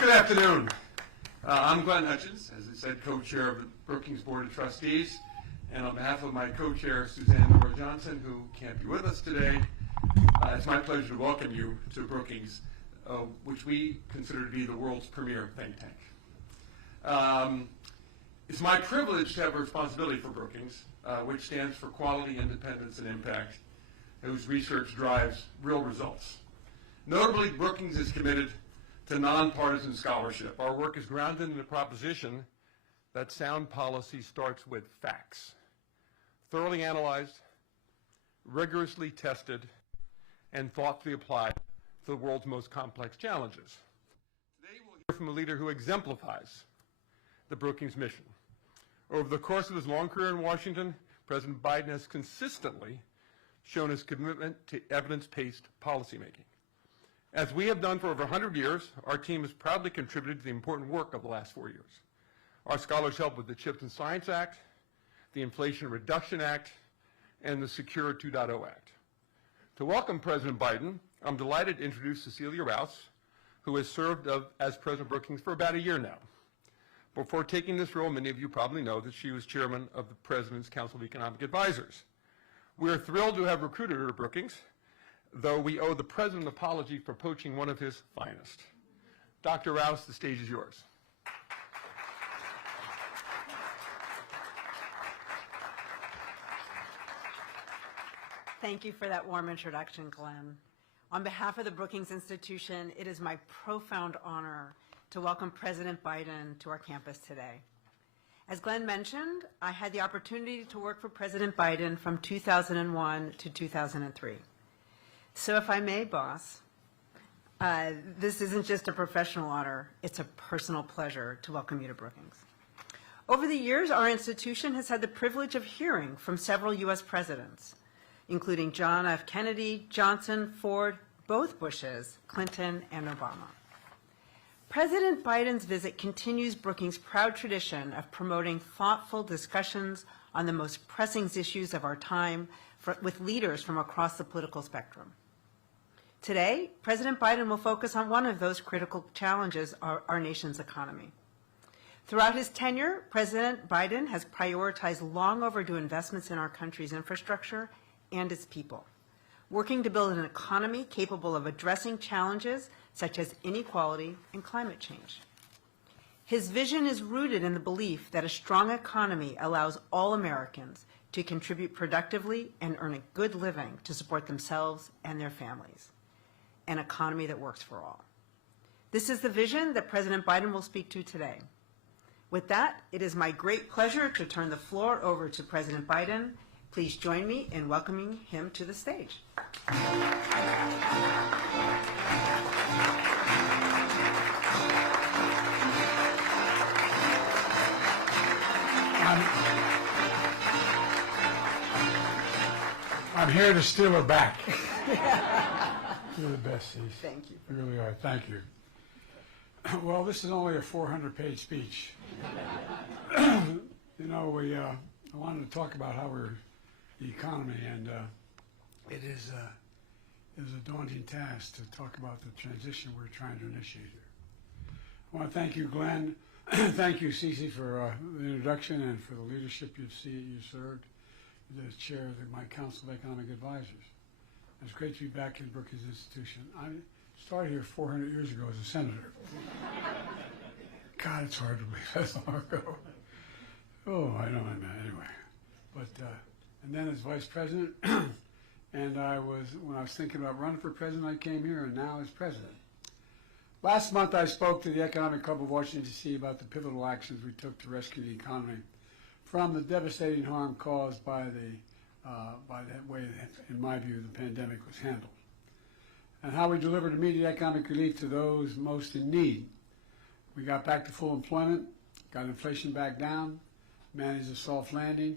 Good afternoon. I'm Glenn Hutchins, as I said, co-chair of the Brookings Board of Trustees, and on behalf of my co-chair, Suzanne Nora Johnson, who can't be with us today, it's my pleasure to welcome you to Brookings, which we consider to be the world's premier think tank. It's my privilege to have a responsibility for Brookings, which stands for Quality, Independence, and Impact, whose research drives real results. Notably, Brookings is committed to nonpartisan scholarship. Our work is grounded in the proposition that sound policy starts with facts, thoroughly analyzed, rigorously tested, and thoughtfully applied to the world's most complex challenges. Today we'll hear from a leader who exemplifies the Brookings mission. Over the course of his long career in Washington, President Biden has consistently shown his commitment to evidence-based policymaking. As we have done for over 100 years, our team has proudly contributed to the important work of the last 4 years. Our scholars helped with the CHIPS and Science Act, the Inflation Reduction Act, and the Secure 2.0 Act. To welcome President Biden, I'm delighted to introduce Cecilia Rouse, who has served as President Brookings for about a year now. Before taking this role, many of you probably know that she was chairman of the President's Council of Economic Advisors. We are thrilled to have recruited her to Brookings, though we owe the President an apology for poaching one of his finest. Dr. Rouse, the stage is yours. Thank you for that warm introduction, Glenn. On behalf of the Brookings Institution, it is my profound honor to welcome President Biden to our campus today. As Glenn mentioned, I had the opportunity to work for President Biden from 2001 to 2003. So if I may, boss, this isn't just a professional honor, it's a personal pleasure to welcome you to Brookings. Over the years, our institution has had the privilege of hearing from several U.S. presidents, including John F. Kennedy, Johnson, Ford, both Bushes, Clinton, and Obama. President Biden's visit continues Brookings' proud tradition of promoting thoughtful discussions on the most pressing issues of our time with leaders from across the political spectrum. Today, President Biden will focus on one of those critical challenges, our nation's economy. Throughout his tenure, President Biden has prioritized long overdue investments in our country's infrastructure and its people, working to build an economy capable of addressing challenges such as inequality and climate change. His vision is rooted in the belief that a strong economy allows all Americans to contribute productively and earn a good living to support themselves and their families. An economy that works for all. This is the vision that President Biden will speak to today. With that, it is my great pleasure to turn the floor over to President Biden. Please join me in welcoming him to the stage. I'm here to steal her back. You're the best, Cece. Thank you. You really are. Thank you. Well, this is only a 400-page speech. You know, I wanted to talk about how the economy, and it is a daunting task to talk about the transition we're trying to initiate here. I want to thank you, Glenn. Thank you, Cece, for the introduction and for the leadership you served as chair of my Council of Economic Advisors. It's great to be back in Brookings Institution. I started here 400 years ago as a senator. God, it's hard to believe that's long ago. Oh, I know, anyway. But, and then as vice president, and when I was thinking about running for president, I came here, and now as president. Last month, I spoke to the Economic Club of Washington, D.C. about the pivotal actions we took to rescue the economy from the devastating harm caused by that way, in my view, the pandemic was handled, and how we delivered immediate economic relief to those most in need. We got back to full employment, got inflation back down, managed a soft landing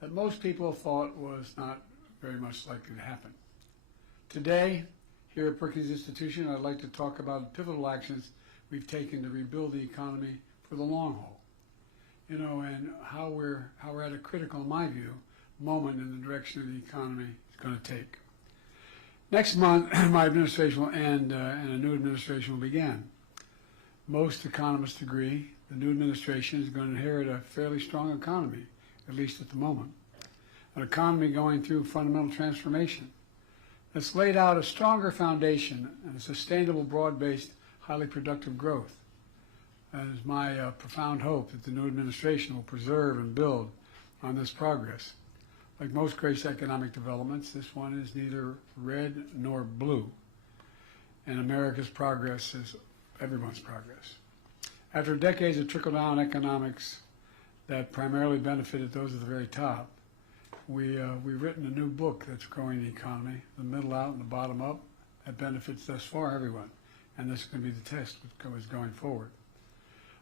that most people thought was not very much likely to happen. Today, here at Brookings Institution, I'd like to talk about pivotal actions we've taken to rebuild the economy for the long haul. You know, and how we're at a critical, in my view, moment in the direction the economy is going to take. Next month, my administration will end and a new administration will begin. Most economists agree the new administration is going to inherit a fairly strong economy, at least at the moment. An economy going through fundamental transformation that's laid out a stronger foundation and a sustainable, broad-based, highly productive growth. And it's my profound hope that the new administration will preserve and build on this progress. Like most great economic developments, this one is neither red nor blue. And America's progress is everyone's progress. After decades of trickle-down economics that primarily benefited those at the very top, we've written a new book that's growing the economy, the middle out and the bottom up, that benefits thus far everyone. And this is going to be the test going forward.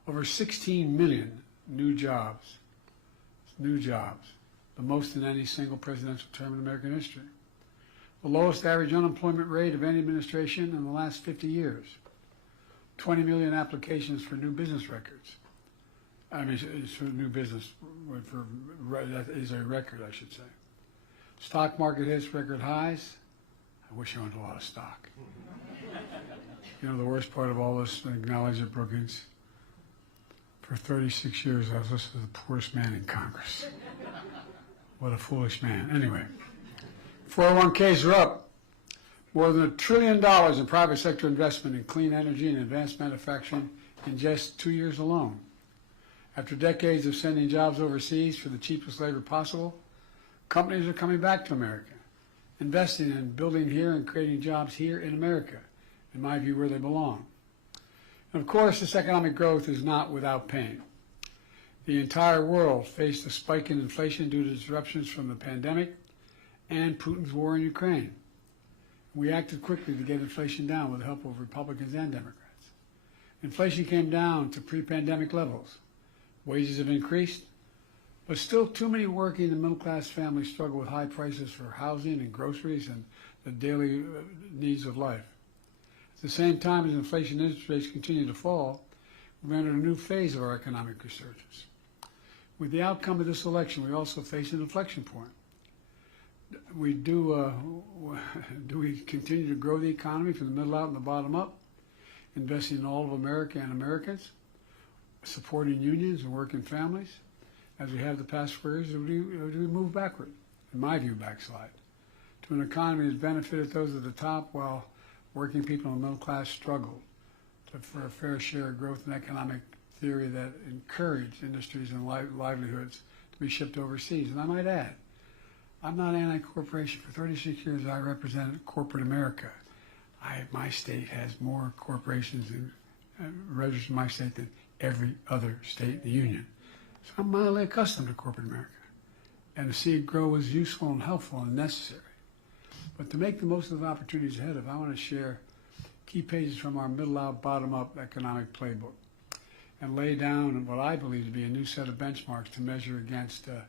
Over 16 million new jobs, the most in any single presidential term in American history. The lowest average unemployment rate of any administration in the last 50 years. 20 million applications for new business records. I mean, it's for new business, that is a record, I should say. Stock market hits record highs. I wish I owned a lot of stock. You know, the worst part of all this, I acknowledge at Brookings, for 36 years I was listed as the poorest man in Congress. What a foolish man. Anyway, 401ks are up. More than $1 trillion in private sector investment in clean energy and advanced manufacturing in just 2 years alone. After decades of sending jobs overseas for the cheapest labor possible, companies are coming back to America, investing in building here and creating jobs here in America, in my view, where they belong. And of course, this economic growth is not without pain. The entire world faced a spike in inflation due to disruptions from the pandemic and Putin's war in Ukraine. We acted quickly to get inflation down with the help of Republicans and Democrats. Inflation came down to pre-pandemic levels. Wages have increased, but still too many working and middle-class families struggle with high prices for housing and groceries and the daily needs of life. At the same time as inflation and interest rates continue to fall, we've entered a new phase of our economic resurgence. With the outcome of this election, we also face an inflection point. Do we continue to grow the economy from the middle out and the bottom up, investing in all of America and Americans, supporting unions and working families, as we have the past 4 years, or do we move backward? In my view, backslide to an economy that's benefited those at the top while working people in the middle class struggled for a fair share of growth in economic theory that encouraged industries and livelihoods to be shipped overseas. And I might add, I'm not anti-corporation. For 36 years, I represented corporate America. My state has more corporations registered in my state than every other state in the union. So I'm mildly accustomed to corporate America. And to see it grow is useful and helpful and necessary. But to make the most of the opportunities ahead of, I want to share key pages from our middle-out, bottom-up economic playbook and lay down what I believe to be a new set of benchmarks to measure against the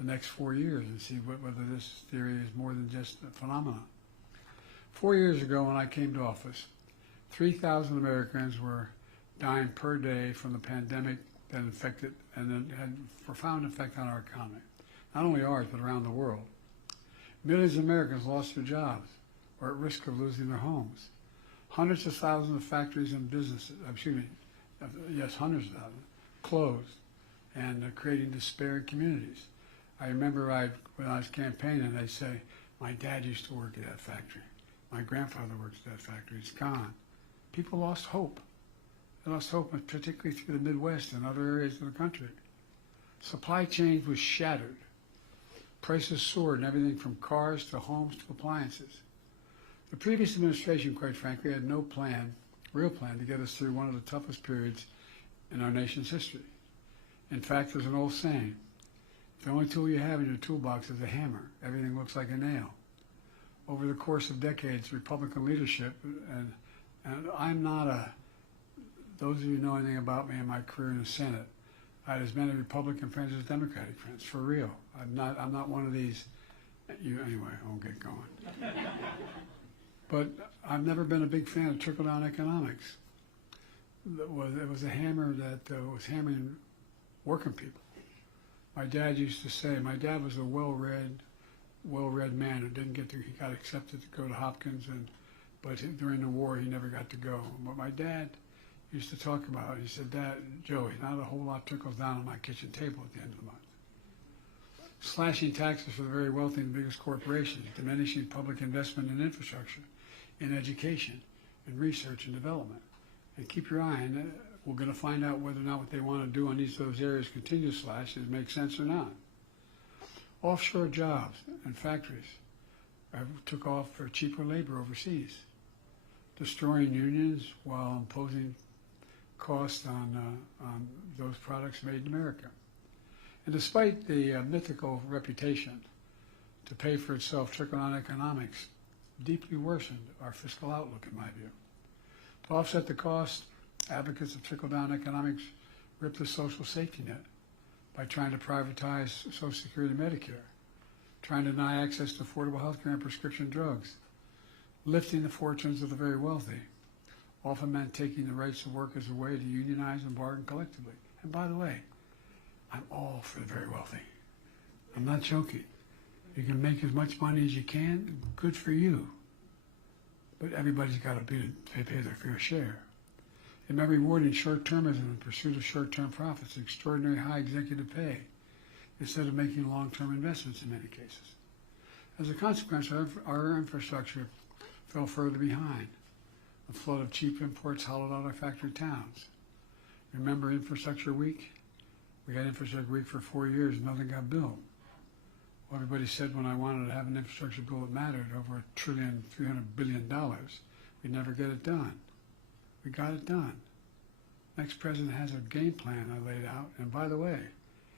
next 4 years and see whether this theory is more than just a phenomenon. 4 years ago when I came to office, 3,000 Americans were dying per day from the pandemic that infected and then had a profound effect on our economy. Not only ours, but around the world. Millions of Americans lost their jobs or at risk of losing their homes. Hundreds of thousands of factories and businesses, hundreds of thousands, closed and creating despair in communities. I remember when I was campaigning, they'd say, my dad used to work at that factory. My grandfather works at that factory. It's gone. People lost hope. They lost hope, particularly through the Midwest and other areas of the country. Supply chains was shattered. Prices soared in everything from cars to homes to appliances. The previous administration, quite frankly, had no real plan to get us through one of the toughest periods in our nation's history. In fact, there's an old saying, if the only tool you have in your toolbox is a hammer, everything looks like a nail. Over the course of decades, Republican leadership, and I'm not those of you who know anything about me and my career in the Senate, I had as many Republican friends as Democratic friends, for real. I'm not one of these, anyway, I won't get going. But I've never been a big fan of trickle-down economics. It was a hammer that was hammering working people. My dad used to say, my dad was a well-read man who he got accepted to go to Hopkins, but during the war he never got to go. But my dad used to talk about. He said, Dad, Joey, not a whole lot trickles down on my kitchen table at the end of the month. Slashing taxes for the very wealthy and biggest corporations, diminishing public investment in infrastructure, in education, in research and development. And keep your eye on it. We're going to find out whether or not what they want to do on each of those areas continue to slash, does it make sense or not. Offshore jobs and factories took off for cheaper labor overseas, destroying unions while imposing costs on those products made in America. And despite the mythical reputation to pay for itself, trickle-down economics deeply worsened our fiscal outlook, in my view. To offset the cost, advocates of trickle-down economics ripped the social safety net by trying to privatize Social Security and Medicare, trying to deny access to affordable health care and prescription drugs, lifting the fortunes of the very wealthy, often meant taking the rights of workers away to unionize and bargain collectively. And by the way, I'm all for the very wealthy. I'm not joking. You can make as much money as you can, good for you. But everybody's got to pay their fair share. And by rewarding short-termism in pursuit of short-term profits, extraordinary high executive pay, instead of making long-term investments in many cases. As a consequence, our infrastructure fell further behind. The flood of cheap imports hollowed out our factory towns. Remember Infrastructure Week? We had Infrastructure Week for 4 years and nothing got built. Well, everybody said when I wanted to have an infrastructure bill that mattered, over $1.3 billion, we'd never get it done. We got it done. Next president has a game plan I laid out, and by the way,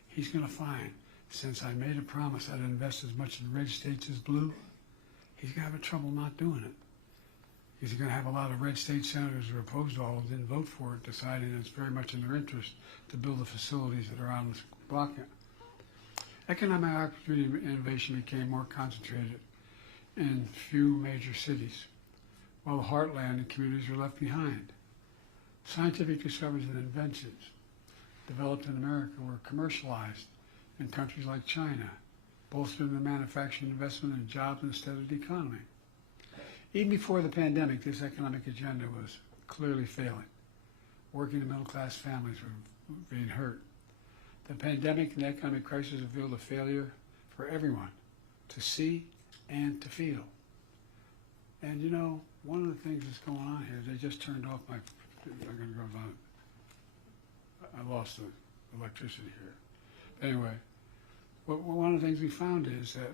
he's going to find, since I made a promise I'd invest as much in red states as blue, he's going to have trouble not doing it. He's going to have a lot of red state senators who are opposed to all of it, didn't vote for it, deciding it's very much in their interest to build the facilities that are on this block. Economic opportunity and innovation became more concentrated in few major cities, while the heartland and communities were left behind. Scientific discoveries and inventions developed in America were commercialized in countries like China, bolstering the manufacturing investment and jobs instead of the economy. Even before the pandemic, this economic agenda was clearly failing. Working and middle-class families were being hurt. The pandemic and the economic crisis revealed a failure for everyone to see and to feel. And you know, one of the things that's going on here, they just turned off my, I'm going to go down. I lost the electricity here. Anyway, one of the things we found is that,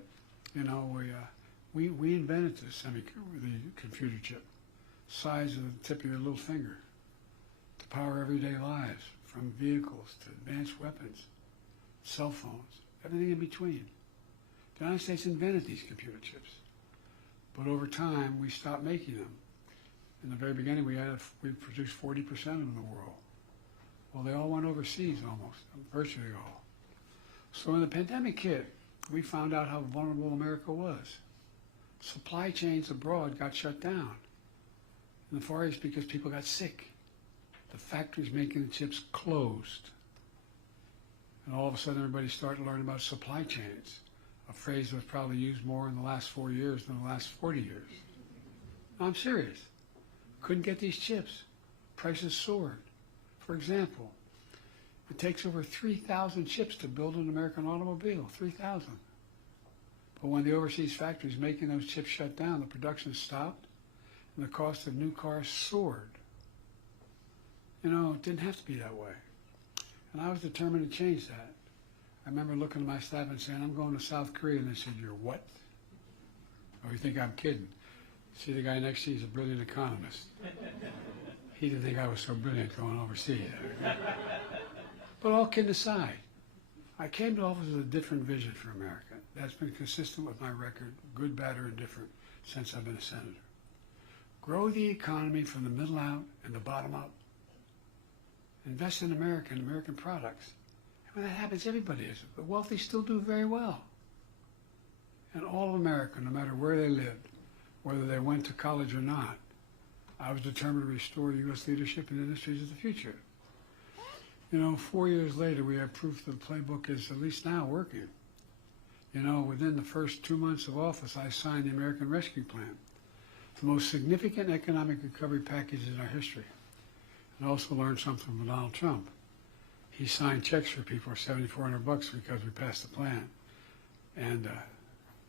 you know, we invented the computer chip, size of the tip of your little finger, to power everyday lives, from vehicles to advanced weapons, cell phones, everything in between. The United States invented these computer chips, but over time we stopped making them. In the very beginning, we produced 40% of them in the world. Well, they all went overseas almost, virtually all. So when the pandemic hit, we found out how vulnerable America was. Supply chains abroad got shut down in the Far East because people got sick. The factories making the chips closed. And all of a sudden everybody started to learn about supply chains, a phrase that was probably used more in the last 4 years than the last 40 years. No, I'm serious. Couldn't get these chips. Prices soared. For example, it takes over 3,000 chips to build an American automobile, 3,000. But when the overseas factories making those chips shut down, the production stopped and the cost of new cars soared. You know, it didn't have to be that way. And I was determined to change that. I remember looking at my staff and saying, I'm going to South Korea. And they said, you're what? Oh, you think I'm kidding? See, the guy next to you is a brilliant economist. He didn't think I was so brilliant going overseas. But all kidding aside, I came to office with a different vision for America. That's been consistent with my record, good, bad, or indifferent, since I've been a senator. Grow the economy from the middle out and the bottom up. Invest in America and American products. And when that happens, everybody is. The wealthy still do very well. And all of America, no matter where they lived, whether they went to college or not, I was determined to restore U.S. leadership in industries of the future. You know, 4 years later, we have proof that the playbook is at least now working. You know, within the first 2 months of office, I signed the American Rescue Plan, the most significant economic recovery package in our history. and also learned something from Donald Trump. He signed checks for people for $7,400 because we passed the plan. And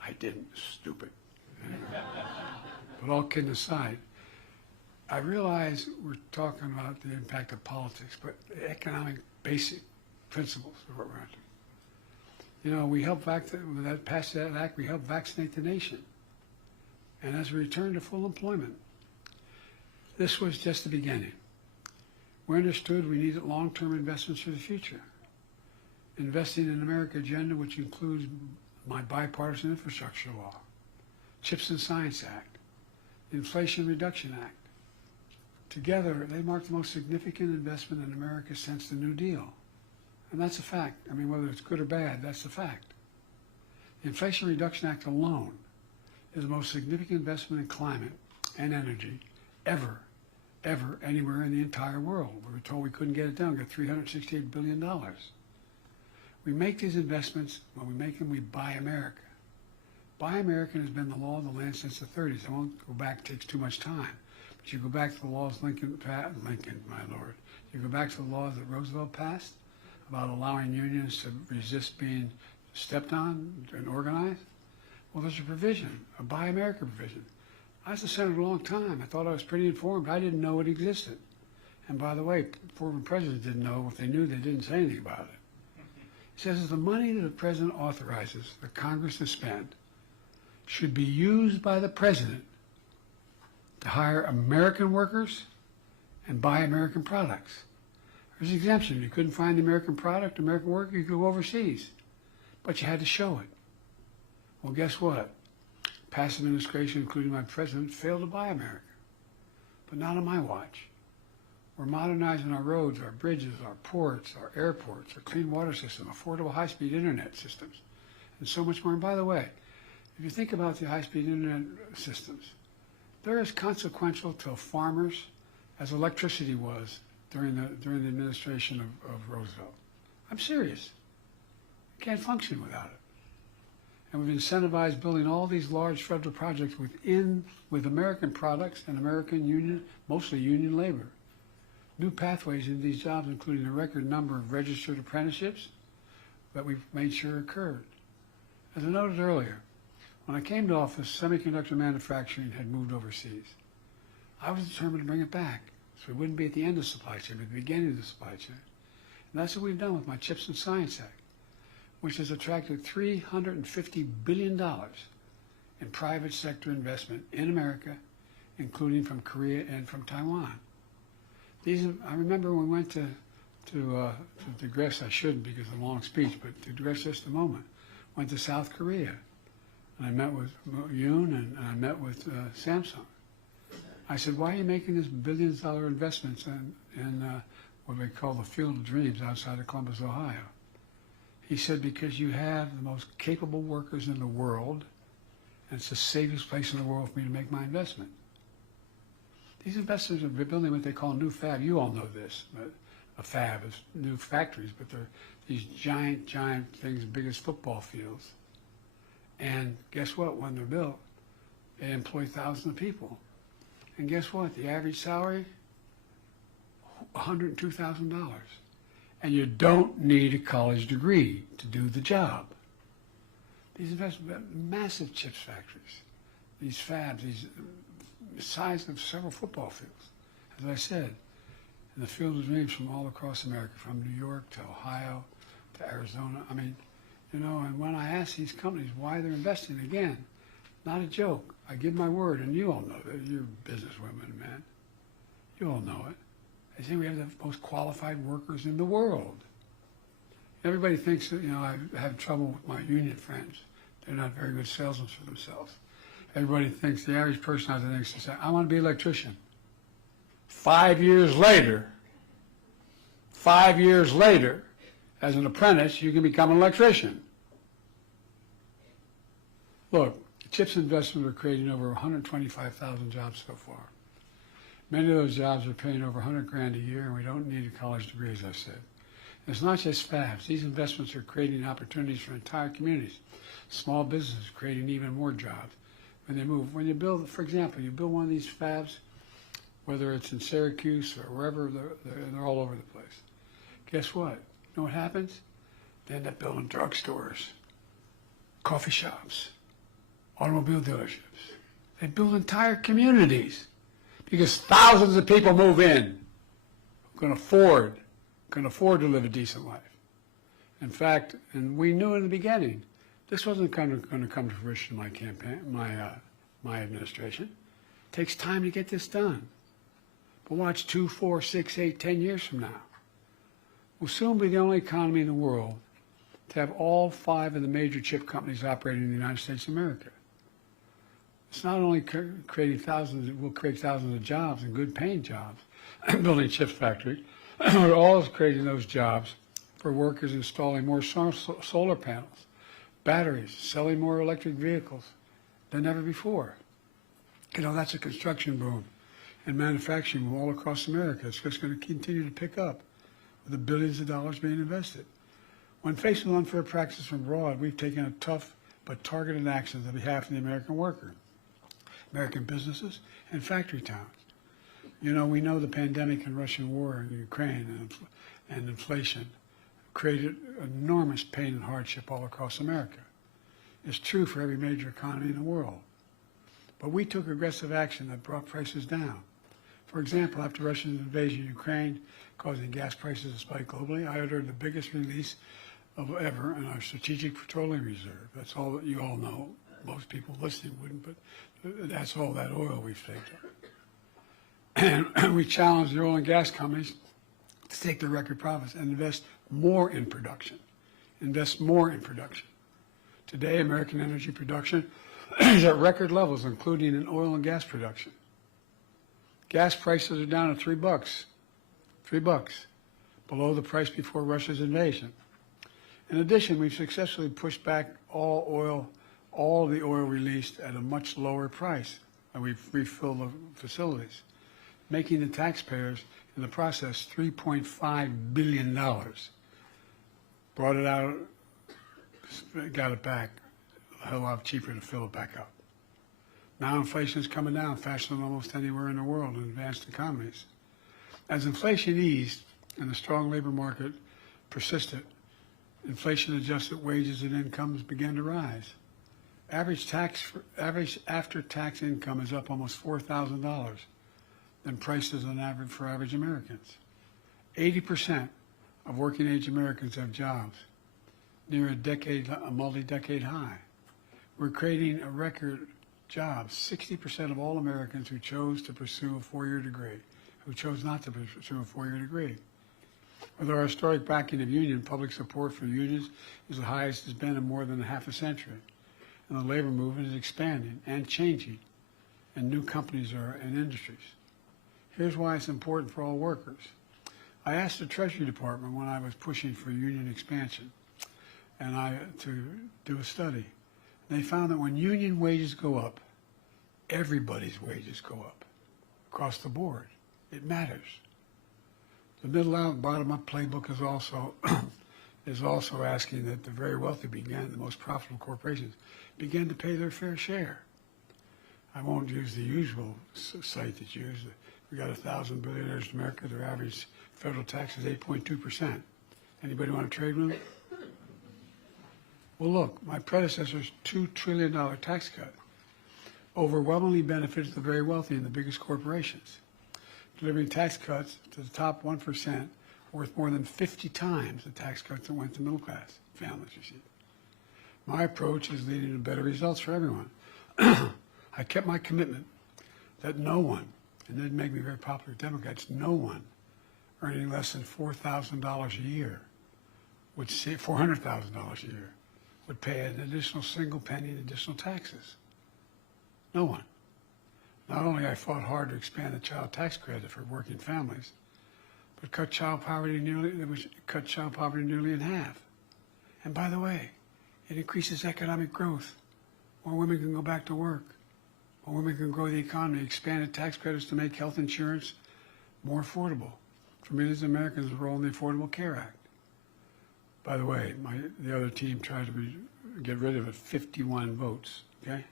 I didn't, stupid. But all kidding aside, I realize we're talking about the impact of politics, but the economic basic principles of what we're after. You know, we helped pass that act, we helped vaccinate the nation. And as we return to full employment, this was just the beginning. We understood we needed long-term investments for the future. Investing in America agenda, which includes my bipartisan infrastructure law, CHIPS and Science Act, the Inflation Reduction Act. Together, they mark the most significant investment in America since the New Deal. And that's a fact. I mean, whether it's good or bad, that's a fact. The Inflation Reduction Act alone is the most significant investment in climate and energy ever anywhere in the entire world. We were told we couldn't get it done. We got $368 billion. We make these investments. When we make them, we buy America. Buy American has been the law of the land since the 30s. I won't go back. It takes too much time. But you go back to the laws Lincoln, my lord. You go back to the laws that Roosevelt passed about allowing unions to resist being stepped on and organized. Well, there's a provision, a Buy America provision. I was a senator a long time. I thought I was pretty informed. I didn't know it existed. And by the way, former presidents didn't know. If they knew, they didn't say anything about it. It says that the money that the president authorizes the Congress to spend should be used by the president to hire American workers and buy American products. There's an exemption. You couldn't find the American product, American worker, you could go overseas. But you had to show it. Well, guess what? Past administration, including my president, failed to buy America. But not on my watch. We're modernizing our roads, our bridges, our ports, our airports, our clean water system, affordable high-speed internet systems, and so much more. And by the way, if you think about the high-speed internet systems, they're as consequential to farmers as electricity was during the administration of Roosevelt. I'm serious. You can't function without it. And we've incentivized building all these large federal projects with American products and American union, mostly union labor. New pathways into these jobs, including a record number of registered apprenticeships that we've made sure occurred. As I noted earlier, when I came to office, semiconductor manufacturing had moved overseas. I was determined to bring it back, so it wouldn't be at the end of the supply chain, but at the beginning of the supply chain. And that's what we've done with my CHIPS and Science Act, which has attracted $350 billion in private sector investment in America, including from Korea and from Taiwan. I remember when we went to digress, I shouldn't because of a long speech, but to digress just a moment, went to South Korea. And I met with Yoon and I met with Samsung. I said, why are you making this billions-dollar investments in what they call the Field of Dreams outside of Columbus, Ohio? He said, because you have the most capable workers in the world, and it's the safest place in the world for me to make my investment. These investors are building what they call new fab. You all know this. A fab is new factories, but they're these giant things, big as football fields. And guess what? When they're built, they employ thousands of people. And guess what? The average salary, $102,000. And you don't need a college degree to do the job. These investments, massive chips factories, these fabs, these size of several football fields. As I said, in the Field of Dreams from all across America, from New York to Ohio to Arizona. I mean, you know, and when I ask these companies why they're investing, again, not a joke. I give my word, and you all know that. You're businesswomen and men. You all know it. They say we have the most qualified workers in the world. Everybody thinks that, you know, I have trouble with my union friends. They're not very good salesmen for themselves. Everybody thinks, the average person out there thinks, I want to be an electrician. 5 years later, as an apprentice, you can become an electrician. Look, the CHIPS investment are creating over 125,000 jobs so far. Many of those jobs are paying over 100 grand a year, and we don't need a college degree, as I said. And it's not just fabs. These investments are creating opportunities for entire communities. Small businesses creating even more jobs when they move. When you build, for example, you build one of these fabs whether it's in Syracuse or wherever, they're all over the place. Guess what? You know what happens? They end up building drugstores, coffee shops, automobile dealerships. They build entire communities because thousands of people move in who can afford to live a decent life. In fact, and we knew in the beginning, this wasn't going to come to fruition in my campaign, my administration. It takes time to get this done. But watch 2, 4, 6, 8, 10 years from now. We'll soon be the only economy in the world to have all 5 of the major chip companies operating in the United States of America. It's not only creating thousands, it will create thousands of jobs and good paying jobs, building chip factories, but also creating those jobs for workers installing more solar panels, batteries, selling more electric vehicles than ever before. You know, that's a construction boom and manufacturing boom all across America. It's just going to continue to pick up with the billions of dollars being invested. When faced with unfair practices from abroad, we've taken a tough but targeted action on behalf of the American worker, American businesses, and factory towns. You know, we know the pandemic and Russian war in Ukraine and inflation created enormous pain and hardship all across America. It's true for every major economy in the world. But we took aggressive action that brought prices down. For example, after Russia's invasion of Ukraine, causing gas prices to spike globally, I ordered the biggest release of ever in our Strategic Petroleum Reserve. That's all that you all know. Most people listening wouldn't, but that's all that oil we've taken. And we challenged the oil and gas companies to take their record profits and invest more in production. Invest more in production. Today, American energy production is at record levels, including in oil and gas production. Gas prices are down to $3. $3, below the price before Russia's invasion. In addition, we've successfully pushed back all the oil released at a much lower price, and we've refilled the facilities, making the taxpayers in the process $3.5 billion. Brought it out, got it back, a hell lot cheaper to fill it back up. Now inflation is coming down faster than almost anywhere in the world in advanced economies. As inflation eased and the strong labor market persisted, inflation-adjusted wages and incomes began to rise. Average after-tax income is up almost $4,000 than prices on average for average Americans. 80% of working-age Americans have jobs, near a multi-decade high. We're creating a record jobs. 60% of all Americans who chose to pursue a four-year degree, who chose not to pursue a four-year degree. With our historic backing of union, public support for unions is the highest it's been in more than half a century. And the labor movement is expanding and changing, and new companies are in industries. Here's why it's important for all workers. I asked the Treasury Department when I was pushing for union expansion to do a study. They found that when union wages go up, everybody's wages go up across the board. It matters. The middle out, bottom up playbook is also asking that the very wealthy the most profitable corporations, begin to pay their fair share. I won't use the usual site that's used. We got 1,000 billionaires in America. Their average federal tax is 8.2%. Anybody want to trade with them? Well, look, my predecessor's $2 trillion tax cut overwhelmingly benefits the very wealthy and the biggest corporations, delivering tax cuts to the top 1% worth more than 50 times the tax cuts that went to middle-class families, you see. My approach is leading to better results for everyone. I kept my commitment that no one, and it didn't make me very popular with Democrats, no one earning less than $4,000 a year would see $400,000 a year would pay an additional single penny in additional taxes. No one. Not only I fought hard to expand the child tax credit for working families, but cut child poverty nearly in half. And by the way, it increases economic growth. More women can go back to work. More women can grow the economy. Expanded tax credits to make health insurance more affordable for millions of Americans enrolled in the Affordable Care Act. By the way, the other team tried to get rid of it, 51 votes, okay?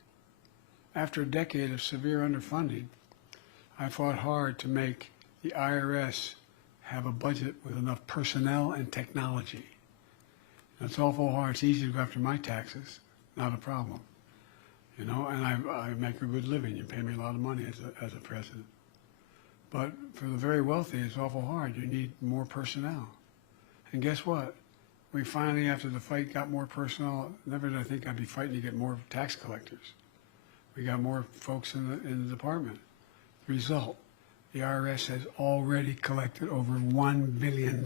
After a decade of severe underfunding, I fought hard to make the IRS have a budget with enough personnel and technology. It's awful hard. It's easy to go after my taxes, not a problem. You know, and I make a good living. You pay me a lot of money as a president. But for the very wealthy, it's awful hard. You need more personnel. And guess what? We finally, after the fight, got more personnel. Never did I think I'd be fighting to get more tax collectors. We got more folks in the department. Result, the IRS has already collected over $1 billion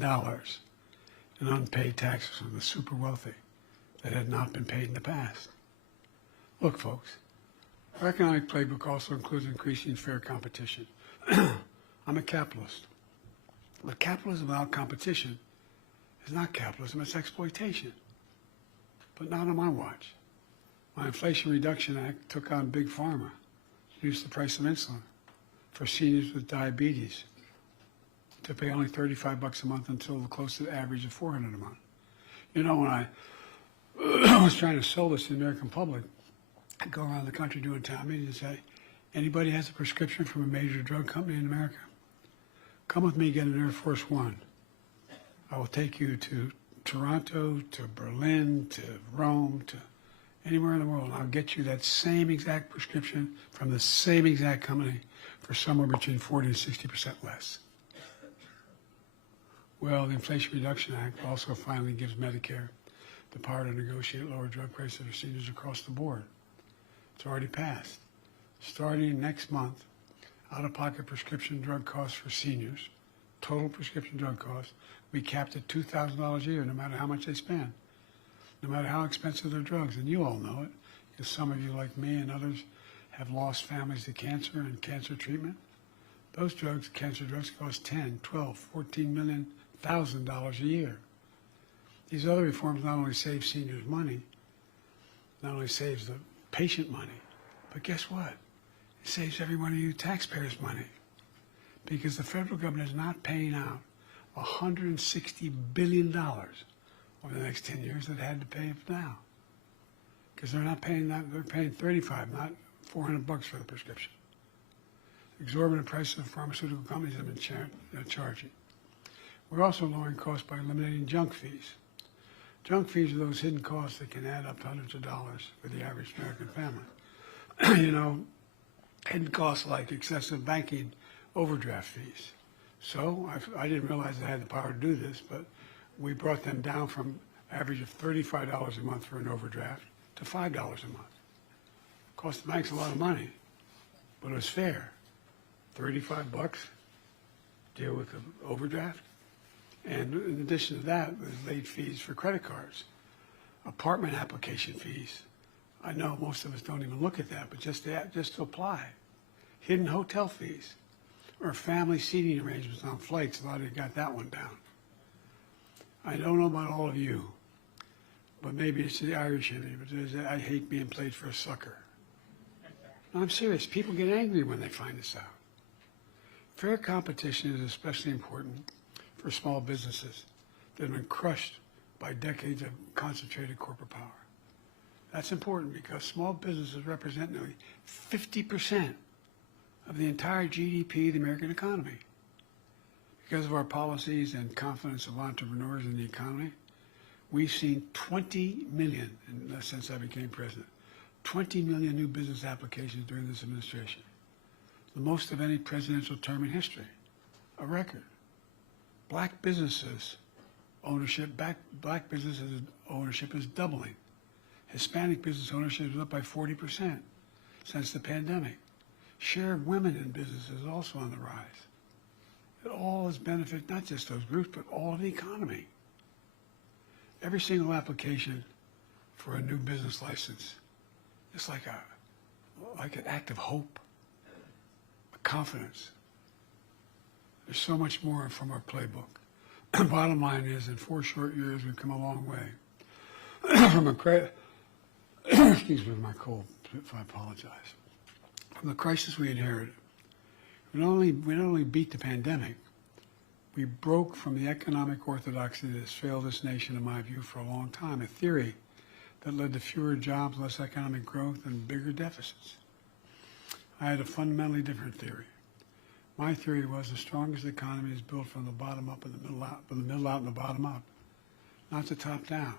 in unpaid taxes from the super wealthy that had not been paid in the past. Look, folks, our economic playbook also includes increasing fair competition. I'm a capitalist. But capitalism without competition is not capitalism, it's exploitation. But not on my watch. My Inflation Reduction Act took on Big Pharma, reduced the price of insulin for seniors with diabetes to pay only $35 a month until close to the average of $400 a month. You know, when I was trying to sell this to the American public, I'd go around the country doing town meetings and say, anybody has a prescription from a major drug company in America? Come with me, get an Air Force One. I will take you to Toronto, to Berlin, to Rome, to anywhere in the world. I'll get you that same exact prescription from the same exact company for somewhere between 40 and 60% less. Well, the Inflation Reduction Act also finally gives Medicare the power to negotiate lower drug prices for seniors across the board. It's already passed. Starting next month, out-of-pocket prescription drug costs for seniors, total prescription drug costs, we capped at $2,000 a year, no matter how much they spend, no matter how expensive their drugs. And you all know it, because some of you, like me and others, have lost families to cancer and cancer treatment. Those drugs, cancer drugs, cost $10, $12, $14 million, $1,000 a year. These other reforms not only save seniors money, not only saves the patient money, but guess what? It saves every one of you taxpayers money, because the federal government is not paying out $160 billion over the next 10 years that had to pay it now. Because they're not paying that, they're paying $35, not $400 for the prescription. Exorbitant prices of pharmaceutical companies have been charging. We're also lowering costs by eliminating junk fees. Junk fees are those hidden costs that can add up to hundreds of dollars for the average American family. You know, hidden costs like excessive banking overdraft fees. So I didn't realize I had the power to do this, but we brought them down from average of $35 a month for an overdraft to $5 a month. Cost the banks a lot of money, but it was fair. $35, deal with the overdraft. And in addition to that, there's late fees for credit cards, apartment application fees. I know most of us don't even look at that, but just to apply. Hidden hotel fees or family seating arrangements on flights. A lot of you got that one down. I don't know about all of you, but maybe it's the Irish in me, but I hate being played for a sucker. No, I'm serious. People get angry when they find this out. Fair competition is especially important for small businesses that have been crushed by decades of concentrated corporate power. That's important because small businesses represent nearly 50% of the entire GDP of the American economy. Because of our policies and confidence of entrepreneurs in the economy, we've seen 20 million, since I became president, 20 million new business applications during this administration, the most of any presidential term in history, a record. Black businesses ownership, black businesses ownership is doubling. Hispanic business ownership is up by 40% since the pandemic. Share of women in business is also on the rise. It all has benefited not just those groups, but all of the economy. Every single application for a new business license is like an act of hope, a confidence. There's so much more from our playbook. Bottom line is, in 4 short years, we've come a long way. From a excuse me, my cold, if I apologize. From the crisis we inherited, we not only beat the pandemic, we broke from the economic orthodoxy that has failed this nation, in my view, for a long time, a theory that led to fewer jobs, less economic growth, and bigger deficits. I had a fundamentally different theory. My theory was the strongest economy is built from the bottom up and the middle out, from the middle out and the bottom up, not the top down.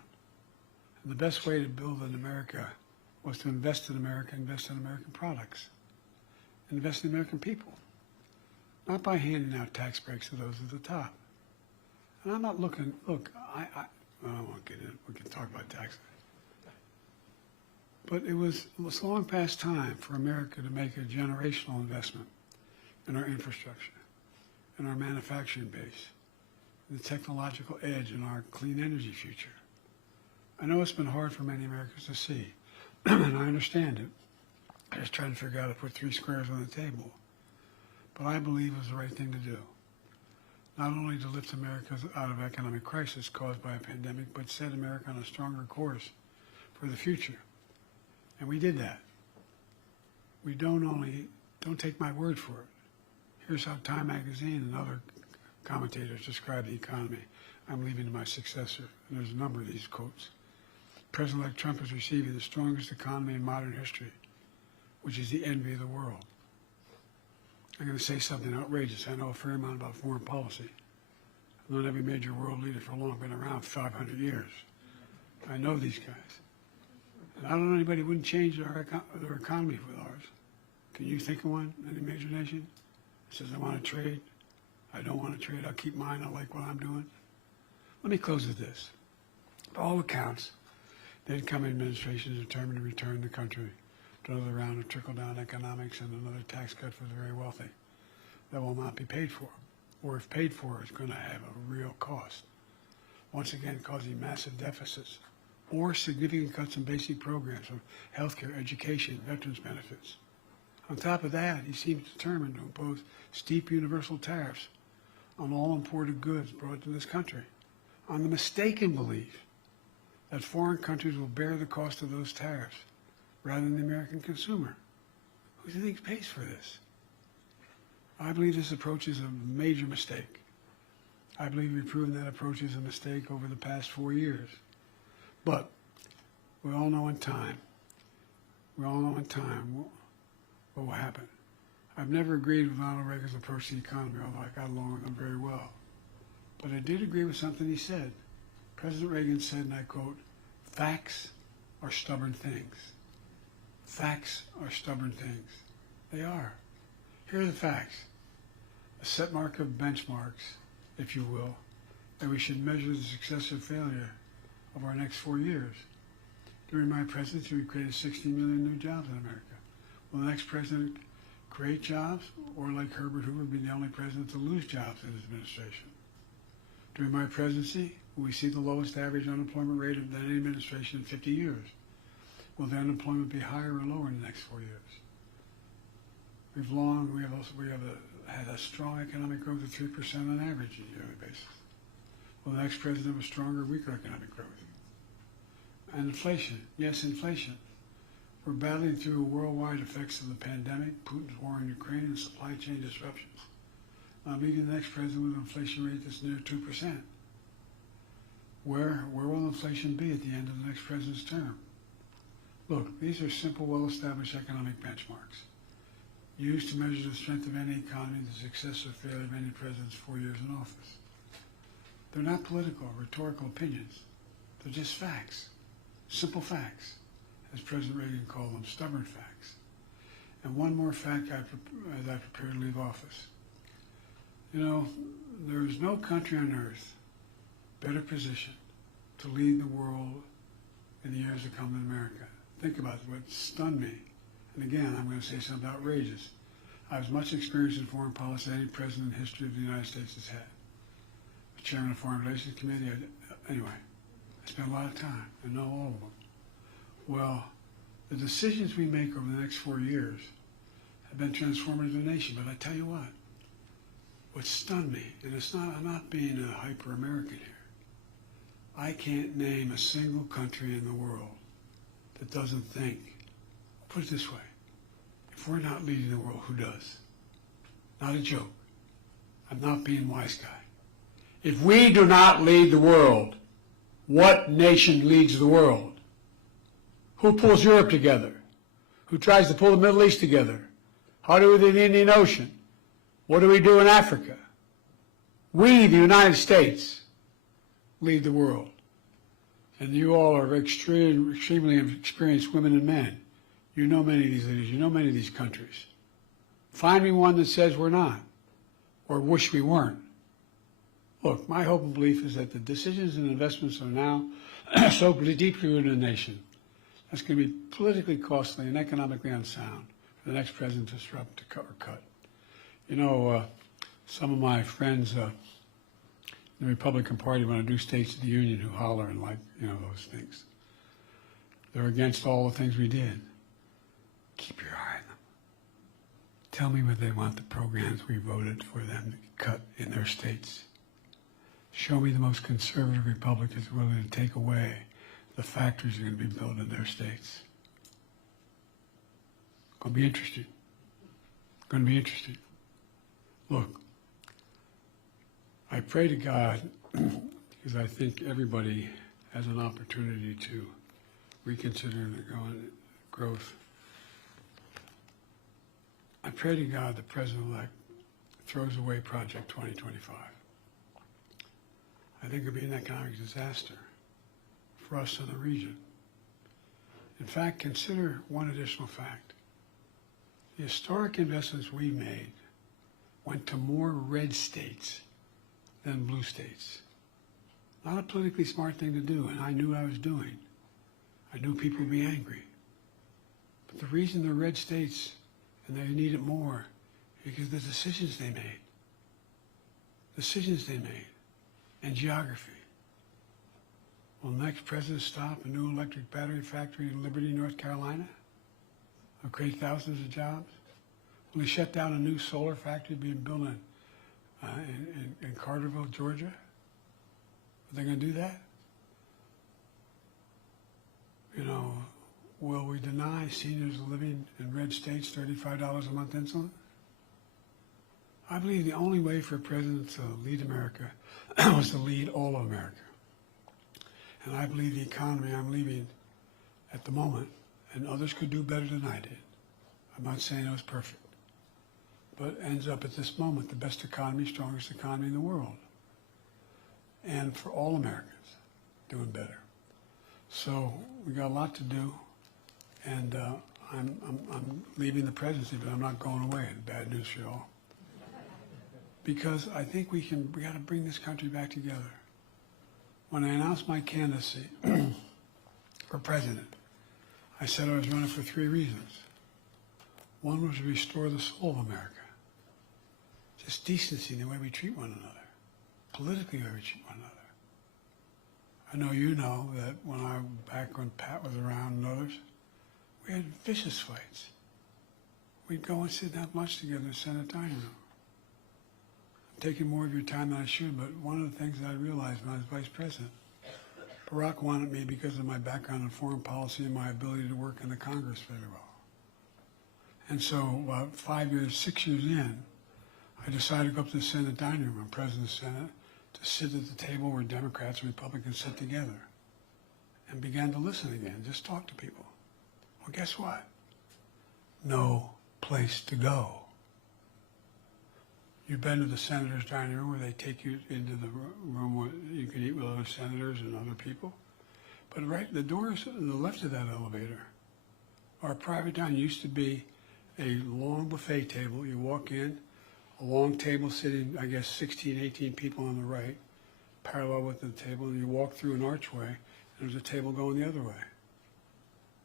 And the best way to build in America was to invest in America, invest in American products, invest in American people, not by handing out tax breaks to those at the top. And I'm not looking, look, I don't want to get in, we can talk about taxes. But it was long past time for America to make a generational investment in our infrastructure, in our manufacturing base, in the technological edge in our clean energy future. I know it's been hard for many Americans to see, and I understand it. I just tried to figure out how to put three squares on the table. But I believe it was the right thing to do. Not only to lift America out of economic crisis caused by a pandemic, but set America on a stronger course for the future. And we did that. We don't take my word for it. Here's how Time magazine and other commentators describe the economy. I'm leaving to my successor. And there's a number of these quotes. President-elect Trump is receiving the strongest economy in modern history, which is the envy of the world. I'm going to say something outrageous. I know a fair amount about foreign policy. I've known every major world leader for long, been around 500 years. I know these guys. And I don't know anybody who wouldn't change their economy with ours. Can you think of one, any major nation? Says, I want to trade. I don't want to trade. I'll keep mine. I like what I'm doing. Let me close with this. By all accounts, the incoming administration is determined to return the country to another round of trickle-down economics and another tax cut for the very wealthy that will not be paid for, or if paid for, is going to have a real cost, once again causing massive deficits, or significant cuts in basic programs of healthcare, education, veterans benefits. On top of that, he seems determined to impose steep universal tariffs on all imported goods brought to this country, on the mistaken belief that foreign countries will bear the cost of those tariffs rather than the American consumer. Who do you think pays for this? I believe this approach is a major mistake. I believe we've proven that approach is a mistake over the past 4 years. But we all know in time, what will happen. I've never agreed with Ronald Reagan's approach to the economy, although I got along with him very well. But I did agree with something he said. President Reagan said, and I quote, "Facts are stubborn things." Facts are stubborn things. They are. Here are the facts. A set mark of benchmarks, if you will, that we should measure the success or failure of our next 4 years. During my presidency, we created 60 million new jobs in America. Will the next president create jobs, or like Herbert Hoover, be the only president to lose jobs in his administration? During my presidency, will we see the lowest average unemployment rate of any administration in 50 years? Will the unemployment be higher or lower in the next 4 years? We have had a strong economic growth of 3% on average on a yearly basis. Will the next president have a stronger or weaker economic growth? And inflation. Yes, inflation. We're battling through worldwide effects of the pandemic, Putin's war in Ukraine, and supply chain disruptions. I'm leading the next president with an inflation rate that's near 2%. Where will inflation be at the end of the next president's term? Look, these are simple, well-established economic benchmarks used to measure the strength of any economy, the success or failure of any president's 4 years in office. They're not political or rhetorical opinions. They're just facts, simple facts, as President Reagan called them, stubborn facts. And one more fact as I prepare to leave office. You know, there is no country on earth better positioned to lead the world in the years to come than America. Think about what stunned me. And again, I'm going to say something outrageous. I have as much experience in foreign policy as any president in history of the United States has had. The chairman of the Foreign Relations Committee, anyway, I spent a lot of time. I know all of them. Well, the decisions we make over the next 4 years have been transformative to the nation. But I tell you what stunned me, and I'm not being a hyper-American here. I can't name a single country in the world that doesn't think, put it this way, if we're not leading the world, who does? Not a joke. I'm not being wise guy. If we do not lead the world, what nation leads the world? Who pulls Europe together? Who tries to pull the Middle East together? How do we do the Indian Ocean? What do we do in Africa? We, the United States, lead the world. And you all are extremely experienced women and men. You know many of these leaders. You know many of these countries. Find me one that says we're not, or wish we weren't. Look, my hope and belief is that the decisions and investments are now so deeply rooted in the nation, that's going to be politically costly and economically unsound for the next president to disrupt, to cut. You know, some of my friends in the Republican Party, when I do States of the Union, who holler and like, you know, those things. They're against all the things we did. Keep your eye on them. Tell me what they want the programs we voted for them to cut in their states. Show me the most conservative Republicans willing to take away the factories that are going to be built in their states. Going to be interesting. Going to be interesting. Look, I pray to God, because I think everybody has an opportunity to reconsider their growth. I pray to God the President-elect throws away Project 2025. I think it would be an economic disaster for us in the region. In fact, consider one additional fact. The historic investments we made went to more red states than blue states. Not a politically smart thing to do, and I knew what I was doing. I knew people would be angry. But the reason they're red states and they need it more is because the decisions they made. Decisions they made. And geography. Will the next president stop a new electric battery factory in Liberty, North Carolina? Will create thousands of jobs? Will he shut down a new solar factory being built in Carterville, Georgia? Are they going to do that? You know, will we deny seniors living in red states $35 a month insulin? I believe the only way for a president to lead America was to lead all of America. And I believe the economy I'm leaving at the moment, and others could do better than I did. I'm not saying it was perfect, but ends up at this moment the best economy, strongest economy in the world. And for all Americans, doing better. So we got a lot to do, and I'm leaving the presidency, but I'm not going away. Bad news for y'all. Because I think we got to bring this country back together. When I announced my candidacy for president, I said I was running for 3 reasons. One was to restore the soul of America. Just decency in the way we treat one another. Politically, the way we treat one another. I know you know that back when Pat was around and others, we had vicious fights. We'd go and sit and have lunch together in the Senate dining room. Taking more of your time than I should, but one of the things that I realized when I was vice president, Barack wanted me because of my background in foreign policy and my ability to work in the Congress very well. And so about 6 years in, I decided to go up to the Senate dining room, I'm president of the Senate, to sit at the table where Democrats and Republicans sit together and began to listen again, just talk to people. Well, guess what? No place to go. You've been to the senator's dining room where they take you into the room where you can eat with other senators and other people. But right, the doors on the left of that elevator are private dining. Used to be a long buffet table. You walk in, a long table sitting, I guess, 16, 18 people on the right, parallel with the table, and you walk through an archway, and there's a table going the other way.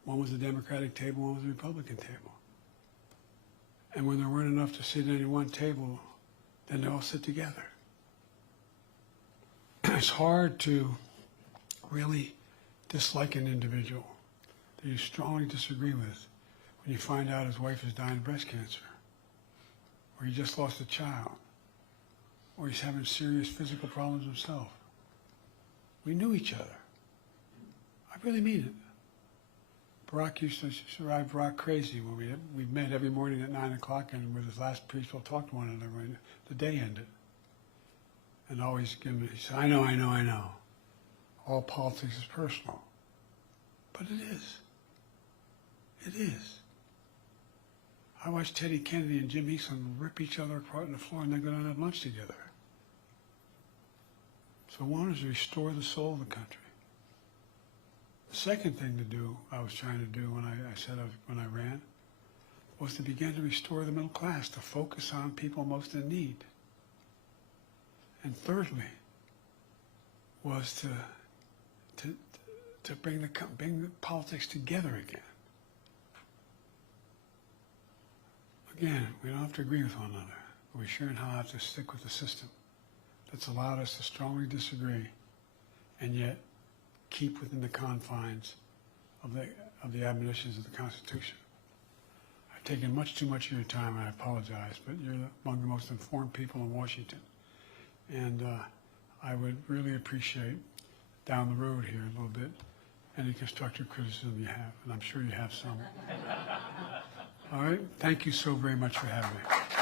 One was the Democratic table, one was the Republican table. And when there weren't enough to sit at any one table, then they all sit together. It's hard to really dislike an individual that you strongly disagree with when you find out his wife is dying of breast cancer, or he just lost a child, or he's having serious physical problems himself. We knew each other. I really mean it. Barack used to drive Barack crazy when we met every morning at 9 o'clock, and with his last priest, we'll talk to one another when the day ended. And always give me, he said, I know. All politics is personal. But it is. It is. I watched Teddy Kennedy and Jim Eastland rip each other apart on the floor and then go down and have lunch together. So one is to restore the soul of the country. The second thing to do, I was trying to do when I ran, was to begin to restore the middle class, to focus on people most in need. And thirdly, was to bring the politics together again. Again, we don't have to agree with one another, but we sure in hell have to stick with the system that's allowed us to strongly disagree and yet keep within the confines of the admonitions of the Constitution. I've taken much too much of your time, and I apologize, but you're among the most informed people in Washington. And I would really appreciate down the road here a little bit any constructive criticism you have, and I'm sure you have some. All right, thank you so very much for having me.